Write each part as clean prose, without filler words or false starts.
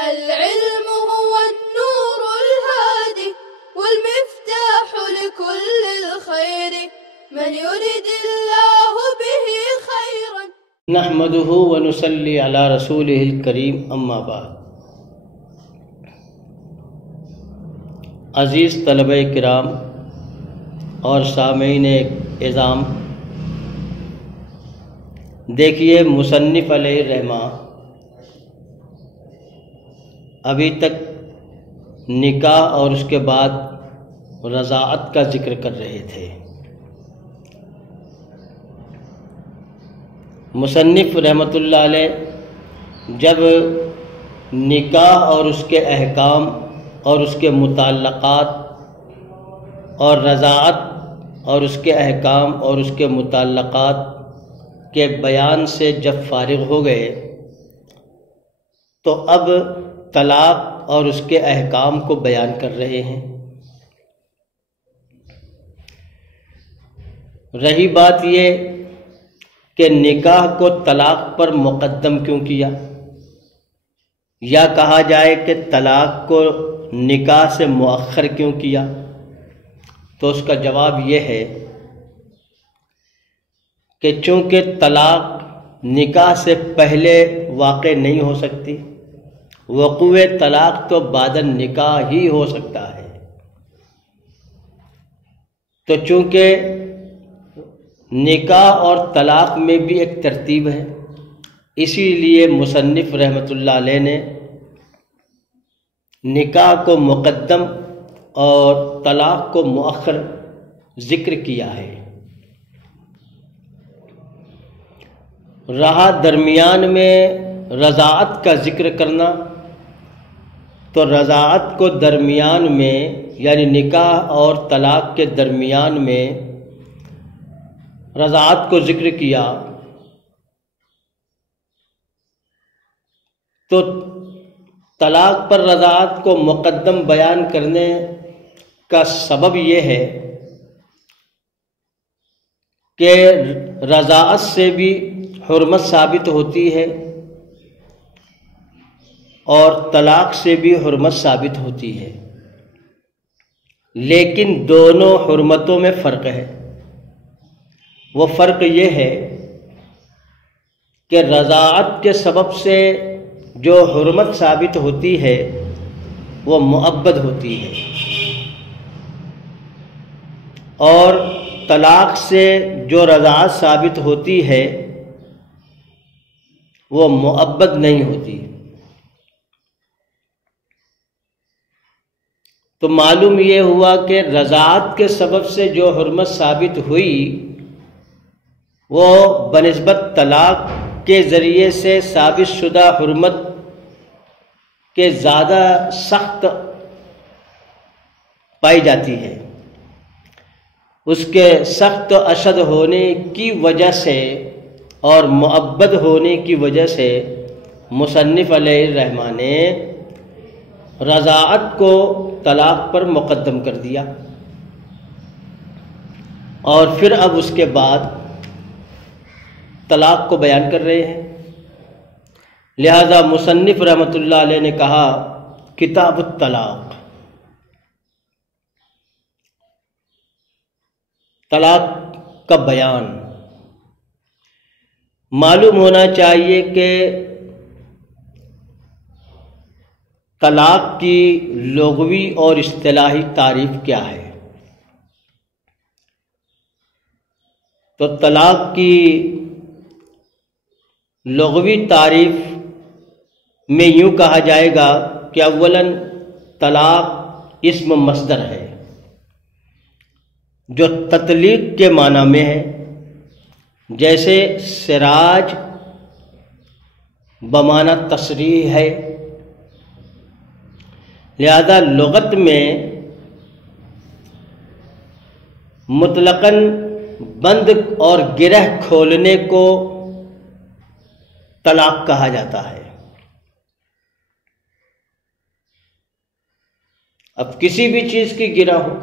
العلم هو النور الهادي والمفتاح لكل الخير من يرد الله به خيرا نحمده ونصلي على رسوله الكريم اما بعد۔ عزیز طلبہ کرام اور سامعین اعظام، دیکھیے مصنف علیہ الرحمہ ابھی تک نکاح اور اس کے بعد رضاعت کا ذکر کر رہے تھے۔ مصنف رحمۃ اللہ علیہ جب نکاح اور اس کے احکام اور اس کے متعلقات اور رضاعت اور اس کے احکام اور اس کے متعلقات کے بیان سے جب فارغ ہو گئے تو اب طلاق اور اس کے احکام کو بیان کر رہے ہیں۔ رہی بات یہ کہ نکاح کو طلاق پر مقدم کیوں کیا، یا کہا جائے کہ طلاق کو نکاح سے مؤخر کیوں کیا، تو اس کا جواب یہ ہے کہ چونکہ طلاق نکاح سے پہلے واقع نہیں ہو سکتی، وقوع طلاق تو بعد نکاح ہی ہو سکتا ہے، تو چونکہ نکاح اور طلاق میں بھی ایک ترتیب ہے، اسی لیے مصنف رحمۃ اللہ علیہ نے نکاح کو مقدم اور طلاق کو مؤخر ذکر کیا ہے۔ رہا درمیان میں رضاعت کا ذکر کرنا، تو رضاعت کو درمیان میں یعنی نکاح اور طلاق کے درمیان میں رضاعت کو ذکر کیا، تو طلاق پر رضاعت کو مقدم بیان کرنے کا سبب یہ ہے کہ رضاعت سے بھی حرمت ثابت ہوتی ہے اور طلاق سے بھی حرمت ثابت ہوتی ہے، لیکن دونوں حرمتوں میں فرق ہے۔ وہ فرق یہ ہے کہ رضاعت کے سبب سے جو حرمت ثابت ہوتی ہے وہ مؤبد ہوتی ہے، اور طلاق سے جو رضاعت ثابت ہوتی ہے وہ مؤبد نہیں ہوتی۔ تو معلوم یہ ہوا کہ رضاعت کے سبب سے جو حرمت ثابت ہوئی وہ بنسبت طلاق کے ذریعے سے ثابت شدہ حرمت کے زیادہ سخت پائی جاتی ہے۔ اس کے سخت اشد ہونے کی وجہ سے اور مؤبد ہونے کی وجہ سے مصنف علیہ الرحمہ نے رضاعت کو طلاق پر مقدم کر دیا، اور پھر اب اس کے بعد طلاق کو بیان کر رہے ہیں۔ لہذا مصنف رحمۃ اللہ علیہ نے کہا کتاب الطلاق، طلاق کا بیان۔ معلوم ہونا چاہیے کہ طلاق کی لغوی اور اصطلاحی تعریف کیا ہے۔ تو طلاق کی لغوی تعریف میں یوں کہا جائے گا کہ اولاً طلاق اسم مصدر ہے جو تطلیق کے معنی میں ہے، جیسے سراج بمعنی تصریح ہے۔ لہذا لغت میں مطلقاً بند اور گرہ کھولنے کو طلاق کہا جاتا ہے۔ اب کسی بھی چیز کی گرہ ہو،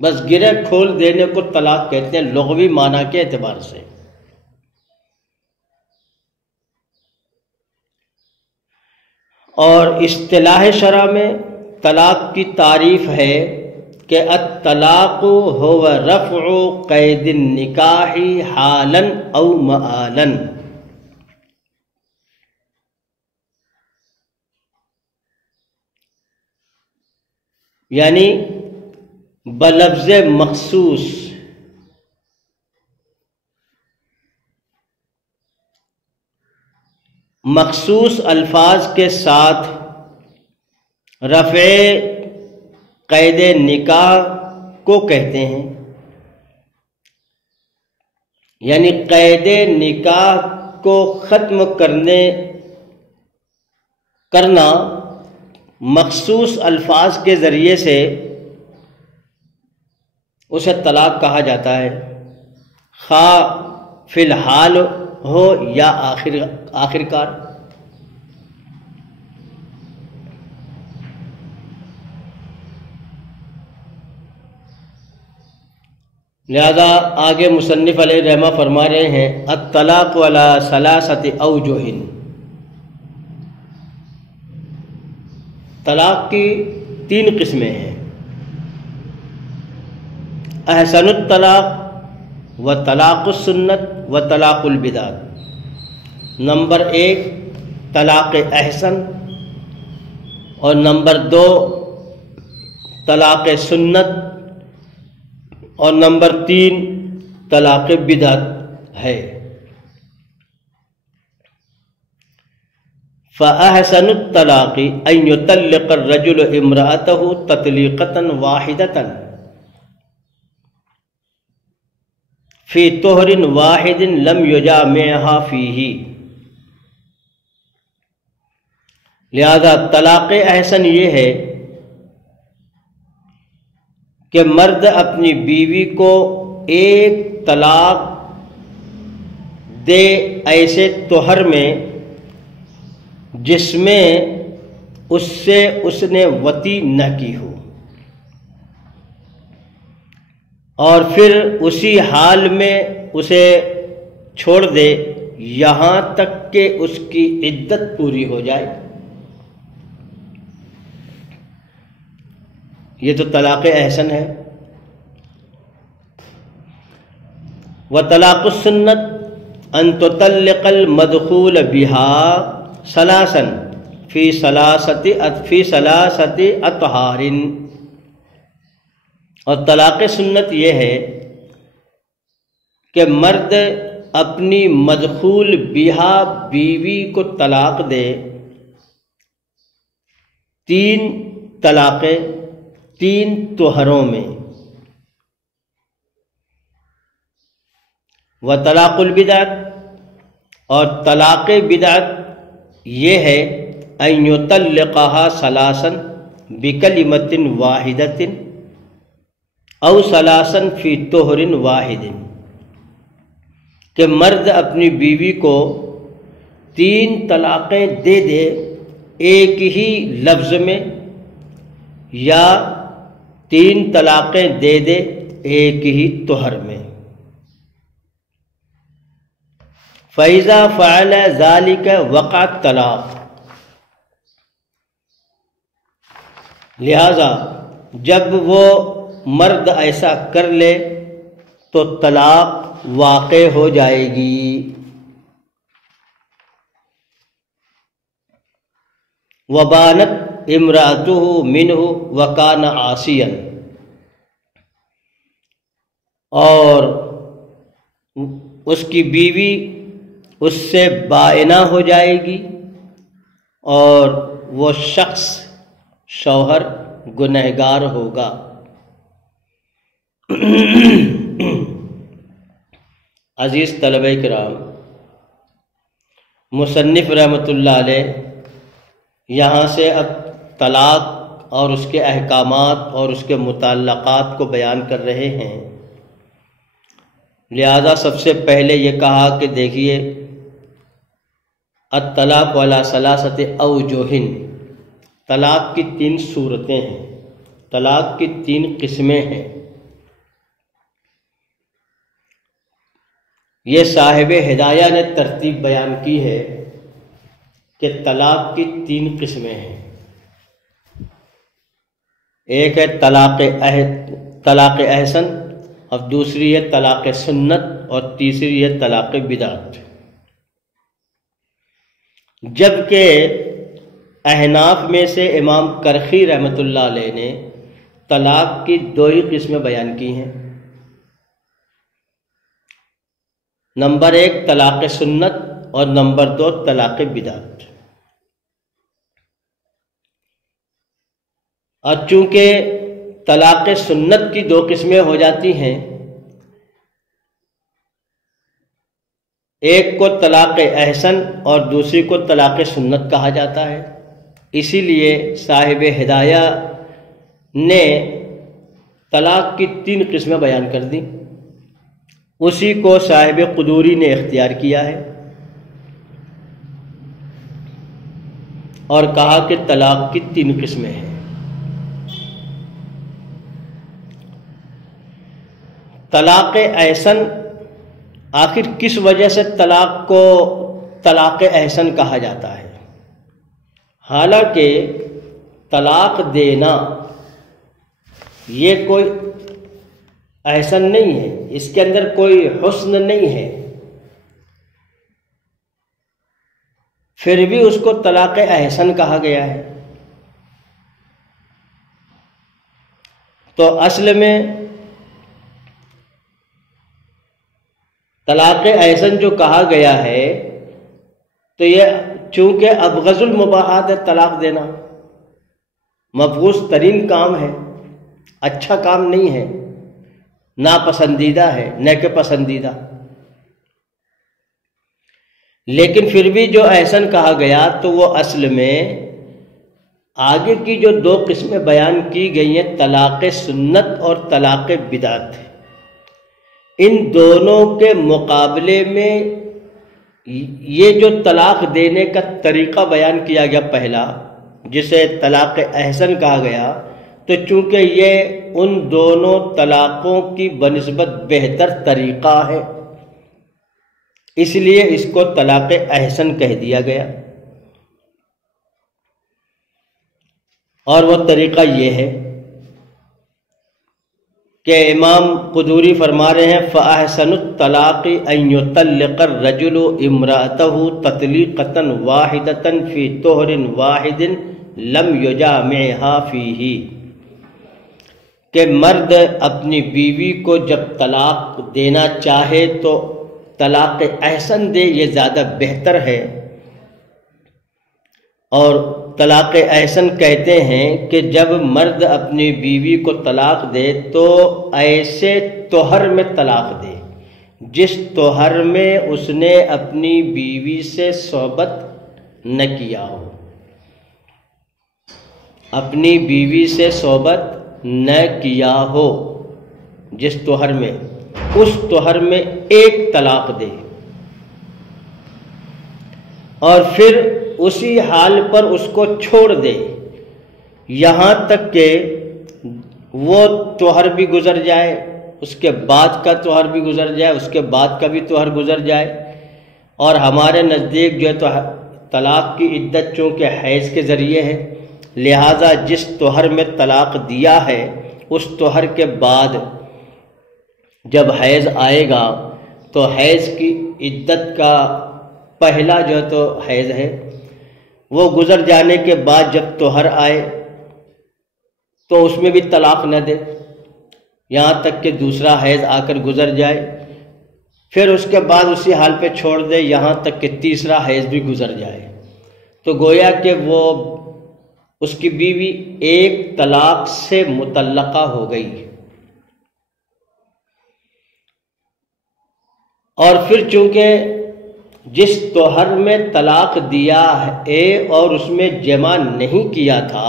بس گرہ کھول دینے کو طلاق کہتے ہیں لغوی معنی کے اعتبار سے۔ اور اصطلاح شرع میں طلاق کی تعریف ہے کہ الطلاق هو رفع قید النکاح حالا او مآلا، یعنی بلفظ مخصوص مخصوص الفاظ کے ساتھ رفع قید نکاح کو کہتے ہیں، یعنی قید نکاح کو ختم کرنا مخصوص الفاظ کے ذریعے سے اسے طلاق کہا جاتا ہے، خواہ فی الحال ہو یا آخر کار۔ لہذا آگے مصنف علیہ رحمہ فرما رہے ہیں الطلاق علی ثلاثۃ اوجہ، طلاق کی 3 قسمیں ہیں، احسن الطلاق و طلاق السنت و طلاق البدعۃ۔ نمبر 1 طلاق احسن، اور نمبر 2 طلاق سنت، اور نمبر 3 طلاق بدعت ہے۔ فأحسن الطلاق ان يطلق الرجل امرأته تطلیقة واحدة فی طہر واحد لم یجامعها فیہ۔ لہذا طلاق احسن یہ ہے کہ مرد اپنی بیوی کو ایک طلاق دے ایسے طہر میں جس میں اس سے اس نے وطی نہ کی ہو، اور پھر اسی حال میں اسے چھوڑ دے یہاں تک کہ اس کی عدت پوری ہو جائے۔ یہ تو طلاق احسن ہے۔ وطلاق السنت ان تطلق المدخول بها ثلاثا فی ثلاثۃ اطہار، اور طلاق سنت یہ ہے کہ مرد اپنی مدخول بہا بیوی کو طلاق دے 3 طلاقیں 3 طہروں میں۔ و طلاق البدعت، اور طلاق بدعت یہ ہے ان یطلقها ثلاثا بکلمۃ واحدۃ او ثلاثا فی طہر واحد، کہ مرد اپنی بیوی کو 3 طلاقیں دے دے ایک ہی لفظ میں، یا 3 طلاقیں دے دے ایک ہی طہر میں۔ فَإِذَا فَعَلَ ذَلِكَ وَقَعَ الطَّلَاقُ، لہذا جب وہ مرد ایسا کر لے تو طلاق واقع ہو جائے گی۔ وَبَانَتْ امرأته منہ وکان عاصیا، اور اس کی بیوی اس سے بائنہ ہو جائے گی، اور وہ شخص شوہر گنہگار ہوگا۔ عزیز طلبہ کرام، مصنف رحمۃ اللہ علیہ یہاں سے اب طلاق اور اس کے احکامات اور اس کے متعلقات کو بیان کر رہے ہیں۔ لہذا سب سے پہلے یہ کہا کہ دیکھیے الطلاق علی ثلاثۃ اوجہ، طلاق کی 3 صورتیں ہیں، طلاق کی 3 قسمیں ہیں۔ یہ صاحب ہدایہ نے ترتیب بیان کی ہے کہ طلاق کی 3 قسمیں ہیں. ایک ہے طلاق احسن، اور دوسری ہے طلاق سنت، اور تیسری ہے طلاق بدعت. جبکہ احناف میں سے امام کرخی رحمۃ اللہ علیہ نے طلاق کی 2 ہی قسمیں بیان کی ہیں. نمبر 1 طلاق سنت اور نمبر 2 طلاق بدعت. اور چونکہ طلاق سنت کی 2 قسمیں ہو جاتی ہیں، ایک کو طلاق احسن اور دوسری کو طلاق سنت کہا جاتا ہے، اسی لیے صاحب ہدایہ نے طلاق کی 3 قسمیں بیان کر دیں. اسی کو صاحب قدوری نے اختیار کیا ہے اور کہا کہ طلاق کی 3 قسمیں ہیں. طلاق احسن، آخر کس وجہ سے طلاق کو طلاق احسن کہا جاتا ہے؟ حالانکہ طلاق دینا یہ کوئی احسن نہیں ہے، اس کے اندر کوئی حسن نہیں ہے، پھر بھی اس کو طلاق احسن کہا گیا ہے. تو اصل میں طلاق احسن جو کہا گیا ہے تو یہ چونکہ ابغض المباحات ہے، طلاق دینا مبغوض ترین کام ہے، اچھا کام نہیں ہے، ناپسندیدہ ہے، نہ کہ پسندیدہ. لیکن پھر بھی جو احسن کہا گیا تو وہ اصل میں آگے کی جو 2 قسمیں بیان کی گئی ہیں، طلاق سنت اور طلاق بدعت، ان دونوں کے مقابلے میں یہ جو طلاق دینے کا طریقہ بیان کیا گیا پہلا، جسے طلاق احسن کہا گیا، تو چونکہ یہ ان دونوں طلاقوں کی بنسبت بہتر طریقہ ہے، اس لیے اس کو طلاق احسن کہہ دیا گیا. اور وہ طریقہ یہ ہے کہ امام قدوری فرما رہے ہیں فَأَحْسَنُ الطَّلَاقِ أَن يُطَلِّقَ الرَّجُلُ امْرَأَتَهُ تَطْلِيقَةً وَاحِدَةً فِي طُهْرٍ وَاحِدٍ لَمْ يُجَامِعْهَا فِيهِ، کہ مرد اپنی بیوی کو جب طلاق دینا چاہے تو طلاق احسن دے، یہ زیادہ بہتر ہے. اور طلاق احسن کہتے ہیں کہ جب مرد اپنی بیوی کو طلاق دے تو ایسے طہر میں طلاق دے جس طہر میں اس نے اپنی بیوی سے صحبت نہ کیا ہو، اپنی بیوی سے صحبت نہ کیا ہو، جس طہر میں، اس طہر میں ایک طلاق دے، اور پھر اسی حال پر اس کو چھوڑ دے یہاں تک کہ وہ طہر بھی گزر جائے، اس کے بعد کا طہر بھی گزر جائے، اس کے بعد کا بھی طہر گزر جائے. اور ہمارے نزدیک جو ہے تو طلاق کی عدت چونکہ حیض کے ذریعے ہے، لہٰذا جس طہر میں طلاق دیا ہے اس طہر کے بعد جب حیض آئے گا تو حیض کی عدت کا پہلا جو ہے تو حیض ہے، وہ گزر جانے کے بعد جب طہر آئے تو اس میں بھی طلاق نہ دے یہاں تک کہ دوسرا حیض آ کر گزر جائے، پھر اس کے بعد اسی حال پہ چھوڑ دے یہاں تک کہ تیسرا حیض بھی گزر جائے. تو گویا کہ وہ اس کی بیوی ایک طلاق سے مطلقہ ہو گئی. اور پھر چونکہ جس طہر میں طلاق دیا ہے اور اس میں جمع نہیں کیا تھا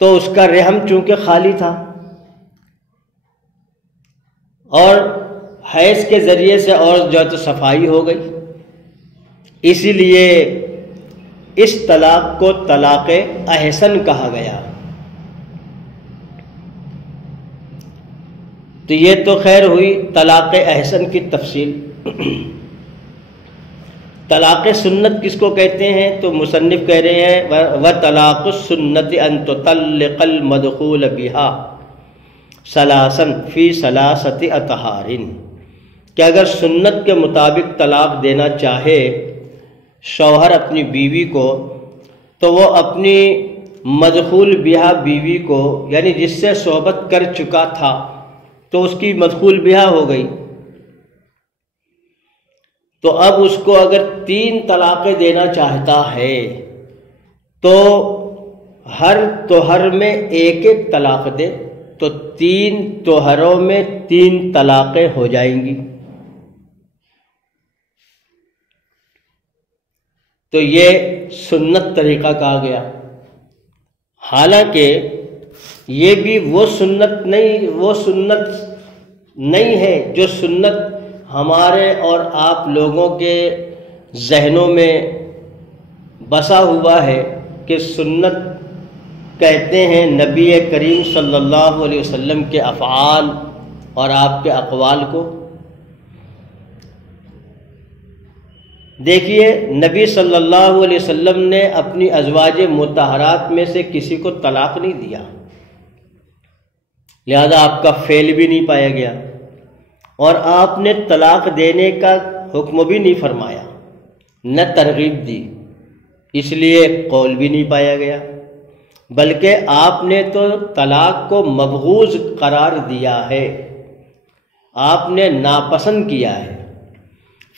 تو اس کا رحم چونکہ خالی تھا اور حیض کے ذریعے سے اور جو ہے تو صفائی ہو گئی، اسی لیے اس طلاق کو طلاق احسن کہا گیا. تو یہ تو خیر ہوئی طلاق احسن کی تفصیل. طلاق سنت کس کو کہتے ہیں؟ تو مصنف کہہ رہے ہیں وَطَلَاقُ السُّنَّةِ أَن تُطَلِّقَ الْمَدْخُولَ بِهَا ثَلَاثًا فِي ثَلَاثَةِ أَطْهَارٍ، کہ اگر سنت کے مطابق طلاق دینا چاہے شوہر اپنی بیوی کو تو وہ اپنی مدخول بہا بیوی کو، یعنی جس سے صحبت کر چکا تھا تو اس کی مدخول بہا ہو گئی، تو اب اس کو اگر 3 طلاقیں دینا چاہتا ہے تو ہر طہر میں ایک ایک طلاق دے، تو 3 طہروں میں 3 طلاقیں ہو جائیں گی۔ تو یہ سنت طریقہ کہا گیا، حالانکہ یہ بھی وہ سنت نہیں ہے جو سنت ہمارے اور آپ لوگوں کے ذہنوں میں بسا ہوا ہے کہ سنت کہتے ہیں نبی کریم صلی اللہ علیہ وسلم کے افعال اور آپ کے اقوال کو۔ دیکھیے نبی صلی اللہ علیہ وسلم نے اپنی ازواج مطہرات میں سے کسی کو طلاق نہیں دیا، لہذا آپ کا فعل بھی نہیں پایا گیا، اور آپ نے طلاق دینے کا حکم بھی نہیں فرمایا، نہ ترغیب دی، اس لیے قول بھی نہیں پایا گیا، بلکہ آپ نے تو طلاق کو مبغوض قرار دیا ہے، آپ نے ناپسند کیا ہے،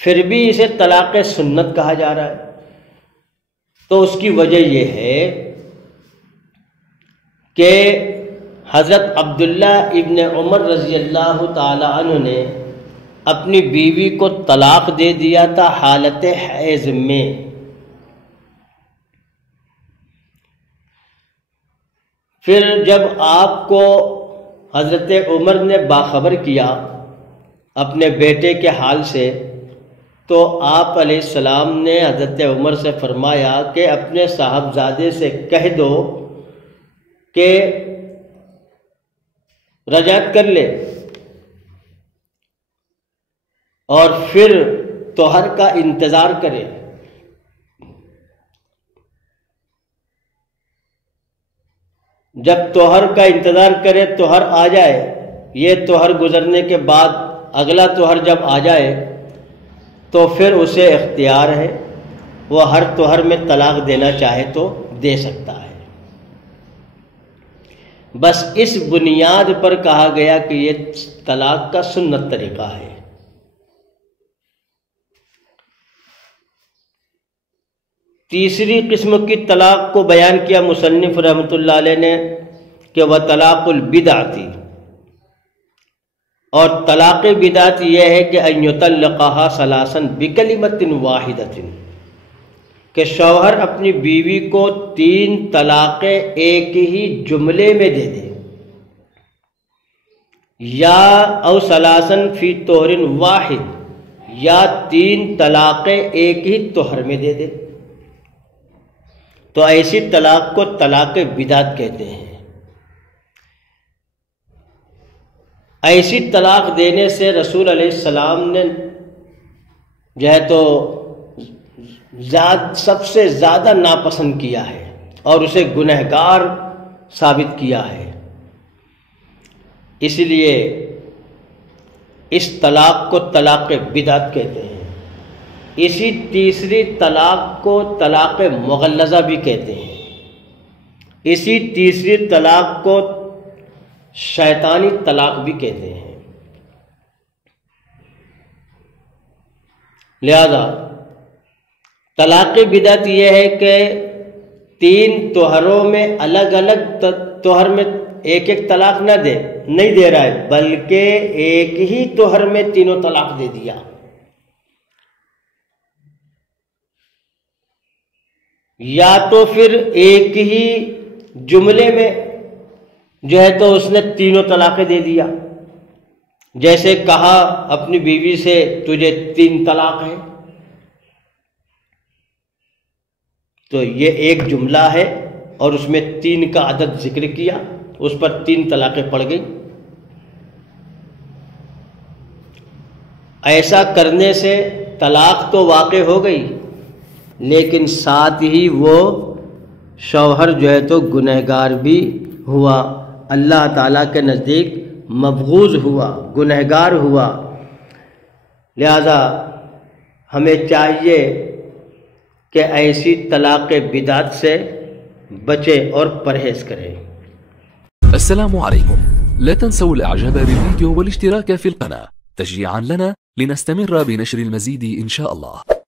پھر بھی اسے طلاق سنت کہا جا رہا ہے۔ تو اس کی وجہ یہ ہے کہ حضرت عبداللہ ابن عمر رضی اللہ تعالی عنہ نے اپنی بیوی کو طلاق دے دیا تھا حالت حیض میں۔ پھر جب آپ کو حضرت عمر نے باخبر کیا اپنے بیٹے کے حال سے، تو آپ علیہ السلام نے حضرت عمر سے فرمایا کہ اپنے صاحبزادے سے کہہ دو کہ رجعت کر لے اور پھر طہر کا انتظار کرے۔ جب طہر کا انتظار کرے، طہر آ جائے، یہ طہر گزرنے کے بعد اگلا طہر جب آ جائے تو پھر اسے اختیار ہے، وہ ہر طہر میں طلاق دینا چاہے تو دے سکتا ہے۔ بس اس بنیاد پر کہا گیا کہ یہ طلاق کا سنت طریقہ ہے۔ تیسری قسم کی طلاق کو بیان کیا مصنف رحمۃ اللہ علیہ نے کہ وہ طلاق البدعۃ، اور طلاق بدعت یہ ہے کہ ان یطلقها ثلاثا بکلمۃ واحدۃ، کہ شوہر اپنی بیوی کو 3 طلاقیں ایک ہی جملے میں دے دے، یا او ثلاثا فی طہر واحد، یا 3 طلاقیں ایک ہی طہر میں دے دے، تو ایسی طلاق کو طلاق بدعت کہتے ہیں۔ ایسی طلاق دینے سے رسول علیہ السلام نے جو ہے تو سب سے زیادہ ناپسند کیا ہے اور اسے گنہگار ثابت کیا ہے، اس لیے اس طلاق کو طلاق بدعت کہتے ہیں۔ اسی تیسری طلاق کو طلاق مغلظہ بھی کہتے ہیں، اسی تیسری طلاق کو شیطانی طلاق بھی کہتے ہیں۔ لہذا طلاق بدعت یہ ہے کہ 3 طہروں میں الگ الگ طہر میں ایک ایک طلاق نہیں دے رہا ہے، بلکہ ایک ہی طہر میں تینوں طلاق دے دیا۔ یا تو پھر ایک ہی جملے میں جو ہے تو اس نے تینوں طلاقیں دے دیا، جیسے کہا اپنی بیوی سے تجھے 3 طلاق ہیں، تو یہ ایک جملہ ہے اور اس میں 3 کا عدد ذکر کیا، اس پر 3 طلاقیں پڑ گئی۔ ایسا کرنے سے طلاق تو واقع ہو گئی، لیکن ساتھ ہی وہ شوہر جو ہے تو گنہگار بھی ہوا، اللہ تعالیٰ کے نزدیک مبغوض ہوا، گنہگار ہوا۔ لہذا ہمیں چاہیے کہ ایسی طلاق بدعت سے بچیں اور پرہیز کریں۔ السلام عليكم، لا تنسوا الاعجاب بالفيديو والاشتراك في القناة تشجيعا لنا لنستمر بنشر المزيد إن شاء الله.